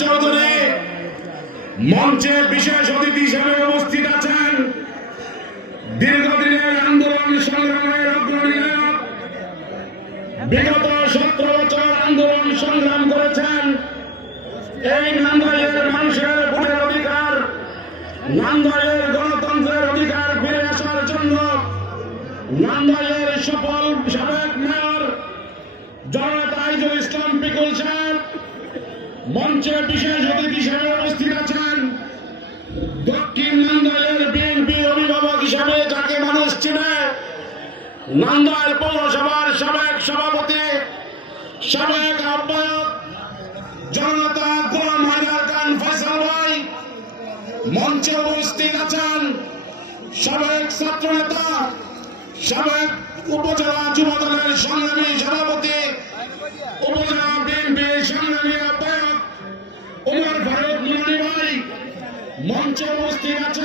চৌধুরী মঞ্চে বিশেষ অতিথি হিসেবে উপস্থিত আছেন। দীর্ঘদিনের আন্দোলন সংগ্রামের অগ্রণী নায়ক, বিগত 17 বছর আন্দোলন সংগ্রাম করেছেন এই নান্দাইলের মানুষের ভোটের অধিকার, নান্দাইলের গণতন্ত্রের অধিকার ফিরে আসার জন্য। নান্দাইলের সফল সাবেক মেয়র জনাব তাইজুল ইসলাম পিকুল সাহেব মঞ্চে বিশেষ অতিথি হিসেবে উপস্থিত আছেন। দক্ষিণ নান্দাইলের বিএনপি অভিভাবক হিসাবে যাকে মানুষ চিনে, নান্দাইল পৌরসভার সাবেক সভাপতি, সাবেক আহ্বায়ক জনতা গোলাম হায়দার খান ফয়সাল ভাই মঞ্চে উপস্থিত আছেন। সাবেক ছাত্রনেতা, সাবেক উপজেলা যুবদলের সংগ্রামী সভাপতি, উপজেলা বিএনপির সংগ্রামী আহ্বায়ক ওমর ফারুক নুরানী ভাই মঞ্চে উপস্থিত আছেন।